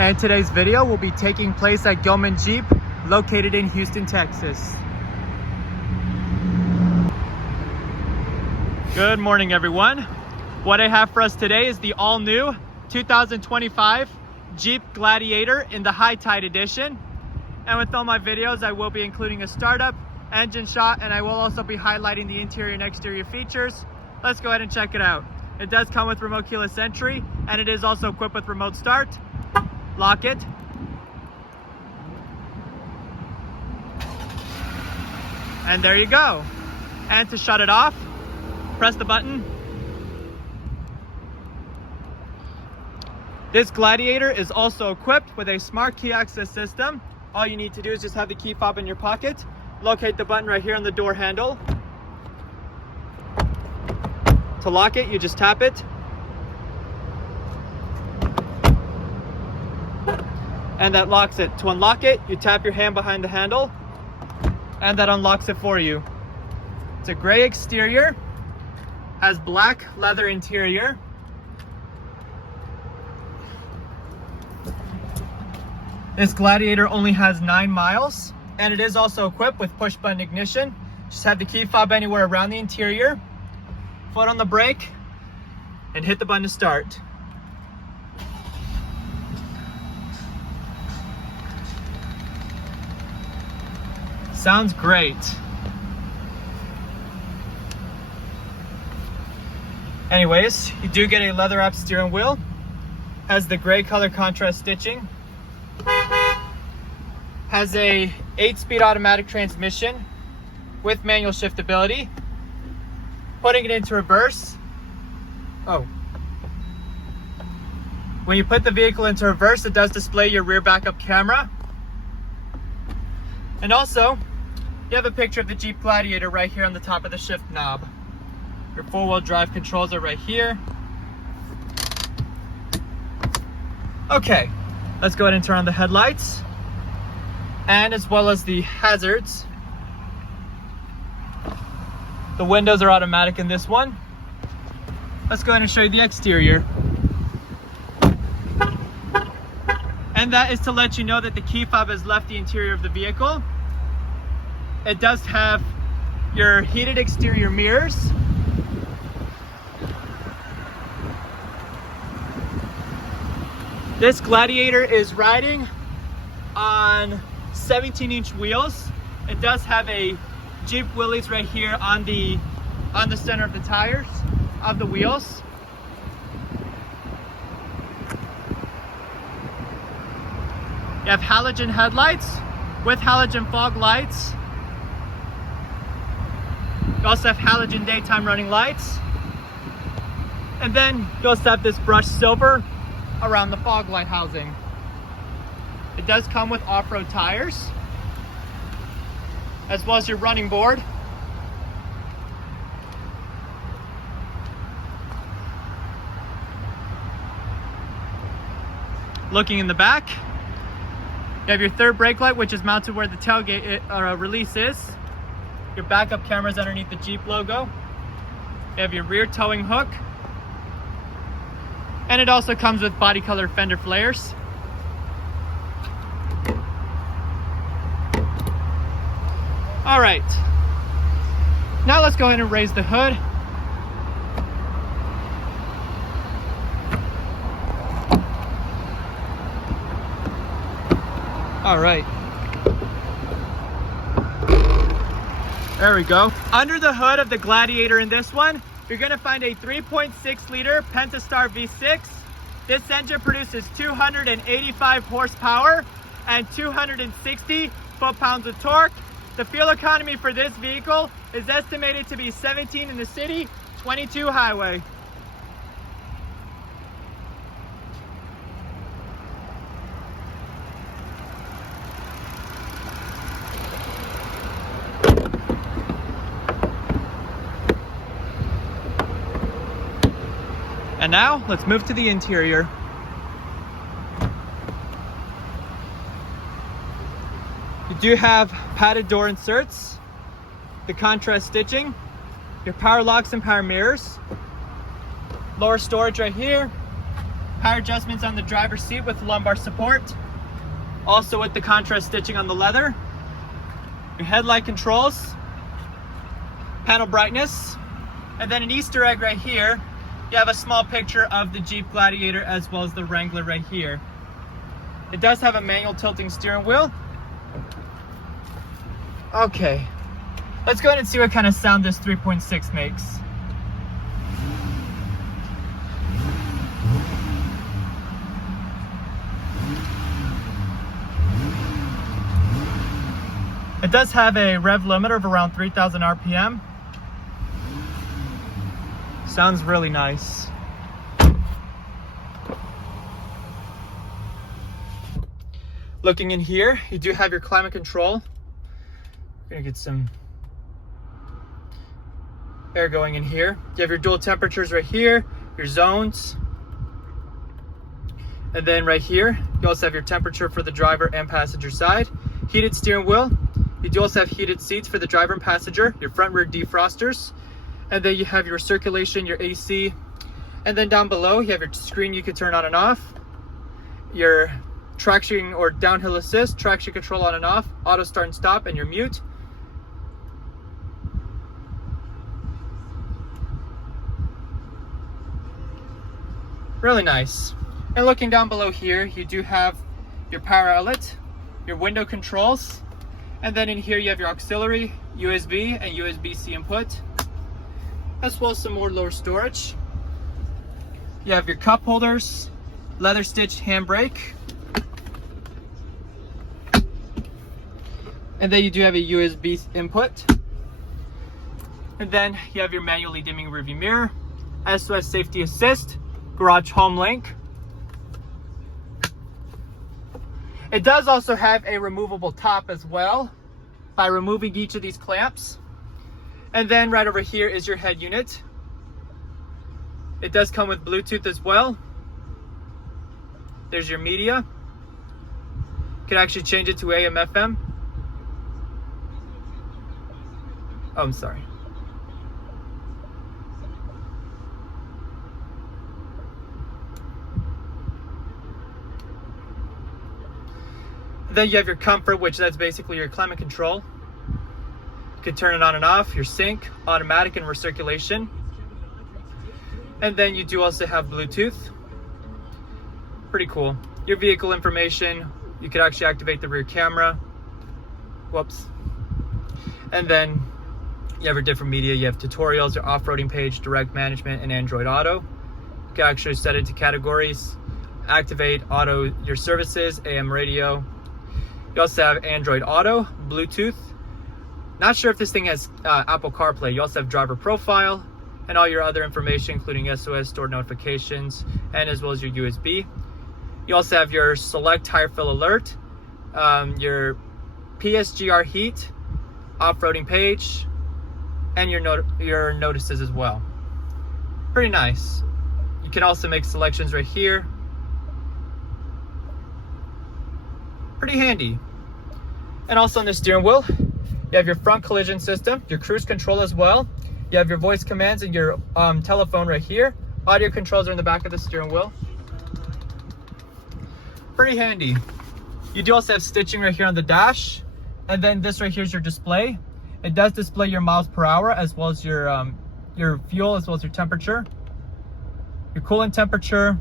And today's video will be taking place at Gillman Jeep, located in Houston, Texas. Good morning, everyone. What I have for us today is the all-new 2025 Jeep Gladiator in the High Tide edition. And with all my videos, I will be including a startup, engine shot, and I will also be highlighting the interior and exterior features. Let's go ahead and check it out. It does come with remote keyless entry, and it is also equipped with remote start. Lock it. And there you go. And to shut it off, press the button. This Gladiator is also equipped with a smart key access system. All you need to do is just have the key fob in your pocket, locate the button right here on the door handle. To lock it, you just tap it. And that locks it. To unlock it, you tap your hand behind the handle, and that unlocks it for you. It's a gray exterior, has black leather interior. This Gladiator only has 9 miles, and it is also equipped with push button ignition. Just have the key fob anywhere around the interior, foot on the brake, and hit the button to start. Sounds great. Anyways, you do get a leather wrapped steering wheel. Has the gray color contrast stitching. Has a 8-speed automatic transmission with manual shiftability. Putting it into reverse. When you put the vehicle into reverse, it does display your rear backup camera. And also, you have a picture of the Jeep Gladiator right here on the top of the shift knob. Your 4-wheel drive controls are right here. Okay, let's go ahead and turn on the headlights, and as well as the hazards. The windows are automatic in this one. Let's go ahead and show you the exterior. And that is to let you know that the key fob has left the interior of the vehicle. It does have your heated exterior mirrors. This Gladiator is riding on 17-inch wheels. It does have a Jeep Willys right here on the center of the tires of the wheels. You have halogen headlights with halogen fog lights. You also have halogen daytime running lights. And then you also have this brushed silver around the fog light housing. It does come with off-road tires, as well as your running board. Looking in the back, you have your third brake light, which is mounted where the tailgate release is. Your backup camera is underneath the Jeep logo. You have your rear towing hook. And it also comes with body color fender flares. All right. Now let's go ahead and raise the hood. All right. There we go. Under the hood of the Gladiator in this one, you're gonna find a 3.6 liter Pentastar V6. This engine produces 285 horsepower and 260 foot-pounds of torque. The fuel economy for this vehicle is estimated to be 17 in the city, 22 highway. And now, let's move to the interior. You do have padded door inserts, the contrast stitching, your power locks and power mirrors, lower storage right here, Power adjustments on the driver's seat with lumbar support. Also with the contrast stitching on the leather. Your headlight controls. Panel brightness. And then an Easter egg right here. You have a small picture of the Jeep Gladiator as well as the Wrangler right here. It does have a manual tilting steering wheel. Okay, let's go ahead and see what kind of sound this 3.6 makes. It does have a rev limiter of around 3,000 RPM. Sounds really nice. Looking in here, you do have your climate control. You're gonna get some air going in here. You have your dual temperatures right here, your zones. And then right here, you also have your temperature for the driver and passenger side. Heated steering wheel. You do also have heated seats for the driver and passenger, your front rear defrosters. And then you have your circulation, your AC. And then down below, you have your screen you can turn on and off. Your traction or downhill assist, traction control on and off, auto start and stop, and your mute. Really nice. And looking down below here, you do have your power outlet, your window controls, and then in here you have your auxiliary, USB, and USB-C input, as well as some more lower storage. You have your cup holders, leather stitched handbrake, and then you do have a USB input. And then you have your manually dimming rearview mirror, SOS safety assist, garage home link. It does also have a removable top as well by removing each of these clamps. And then right over here is your head unit. It does come with Bluetooth as well. There's your media. You can actually change it to AM, FM. Oh, I'm sorry. Then you have your comfort, which that's basically your climate control. You can turn it on and off, your sync, automatic and recirculation. And then you do also have Bluetooth. Pretty cool. Your vehicle information, you could actually activate the rear camera. Whoops. And then you have your different media. You have tutorials, your off-roading page, direct management, and Android Auto. You can actually set it to categories, activate auto your services, AM radio. You also have Android Auto, Bluetooth. Not sure if this thing has Apple CarPlay. You also have driver profile and all your other information, including SOS, stored notifications, and as well as your USB. You also have your select tire fill alert, your PSGR heat, off-roading page, and your notices as well. Pretty nice. You can also make selections right here. Pretty handy. And also on the steering wheel, you have your front collision system, your cruise control as well. You have your voice commands and your telephone right here. Audio controls are in the back of the steering wheel. Pretty handy. You do also have stitching right here on the dash. And then this right here is your display. It does display your miles per hour as well as your fuel as well as your temperature. Your coolant temperature,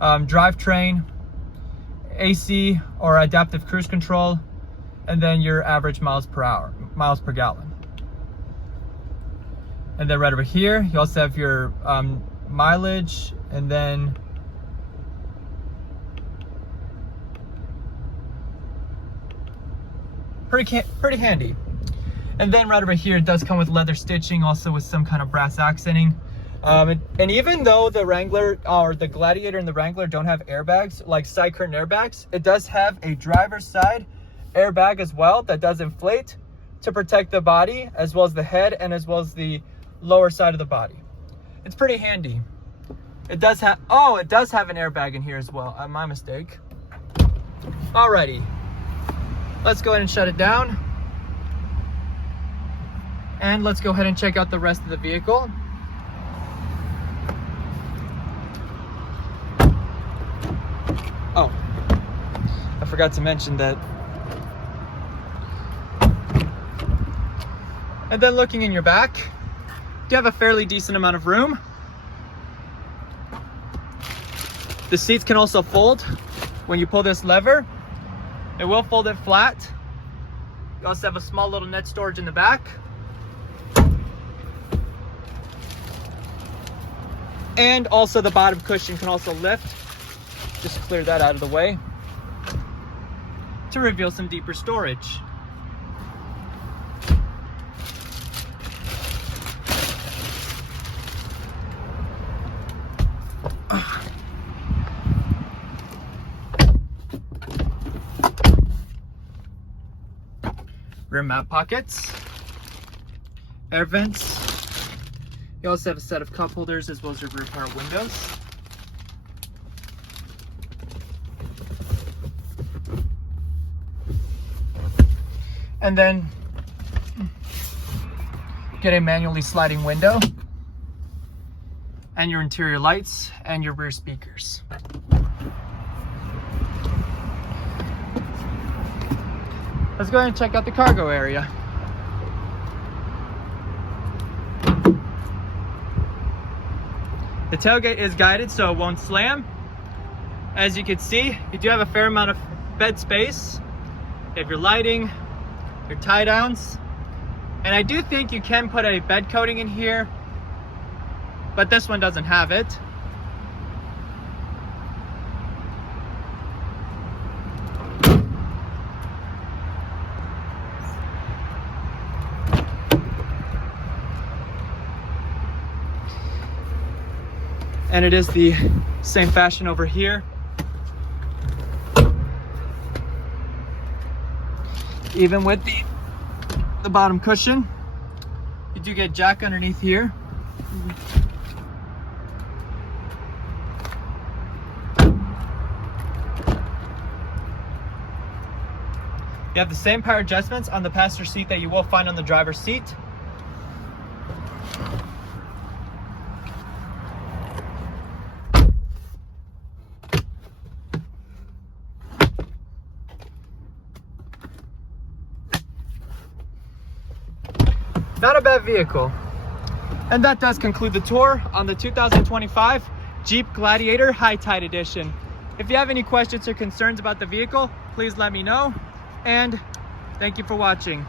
drivetrain, AC or adaptive cruise control, and then your average miles per gallon. And then right over here, you also have your mileage, and then pretty handy. And then right over here, it does come with leather stitching, also with some kind of brass accenting. And even though the Wrangler or the Gladiator and the Wrangler don't have airbags, like side curtain airbags, it does have a driver's side airbag as well that does inflate to protect the body as well as the head and as well as the lower side of the body. It's pretty handy. It does have an airbag in here as well. My mistake. Alrighty, let's go ahead and shut it down. And let's go ahead and check out the rest of the vehicle. forgot to mention that. And then looking in your back, you have a fairly decent amount of room. The seats can also fold when you pull this lever. It will fold it flat. You also have a small little net storage in the back. And also the bottom cushion can also lift. Just clear that out of the way to reveal some deeper storage. Rear map pockets, air vents. You also have a set of cup holders as well as your rear power windows. And then get a manually sliding window and your interior lights and your rear speakers. Let's go ahead and check out the cargo area. The tailgate is guided so it won't slam. As you can see, you do have a fair amount of bed space. You have your lighting, your tie downs, and I do think you can put a bed coating in here, but this one doesn't have it. And it is the same fashion over here. Even with the bottom cushion, you do get jack underneath here. You have the same power adjustments on the passenger seat that you will find on the driver's seat. Not a bad vehicle. And that does conclude the tour on the 2025 Jeep Gladiator High Tide Edition. If you have any questions or concerns about the vehicle, please let me know. And thank you for watching.